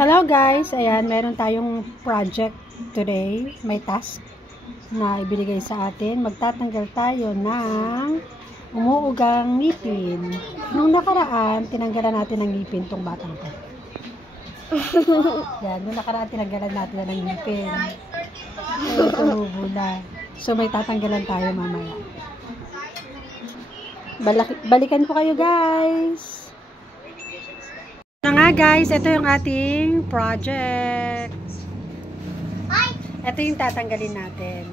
Hello guys, ayan, meron tayong project today, may task na ibinigay sa atin. Magtatanggal tayo ng umuugang ngipin. Nung nakaraan, tinanggalan natin ng ngipin tong batang to. Yan, nung nakaraan tinanggalan natin ng ngipin. Tumubo na. So may tatanggalan tayo mamaya. Balikan ko kayo guys. Na nga guys, ito yung ating project. Ito yung tatanggalin natin.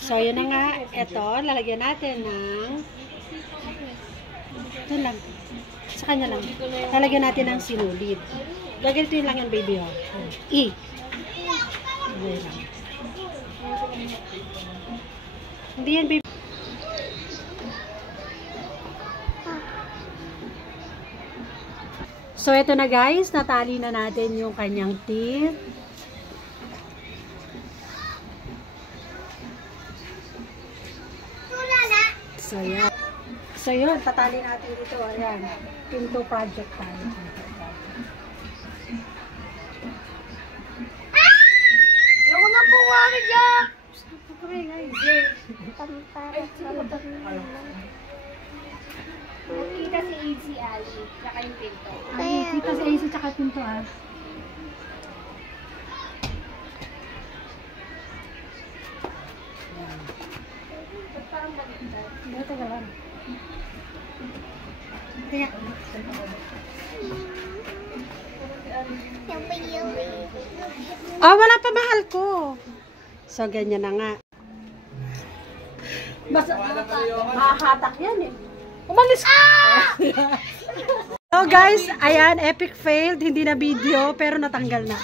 So yun na nga, ito, lalagyan natin ng ito lang, sa kanya lang, lalagyan natin ng sinulid. Gaganito yun lang yan baby oh. Hindi yan baby. So, ito na guys, natali na natin yung kanyang teeth. So, yan. So, yun, tatali natin ito. Ayan, pinto project tayo. Ayoko na po wari dyan! Nakita si AC Ali, tsaka yung pinto. Nakita si AC tsaka pinto ah. Parang baliktad. Hindi, taga lang. Kaya. Oh, wala pa mahal ko. So, ganyan na nga. Basta, mahahatak yan eh. Umalis ka! So guys, ayan, epic failed. Hindi na video, pero natanggal na.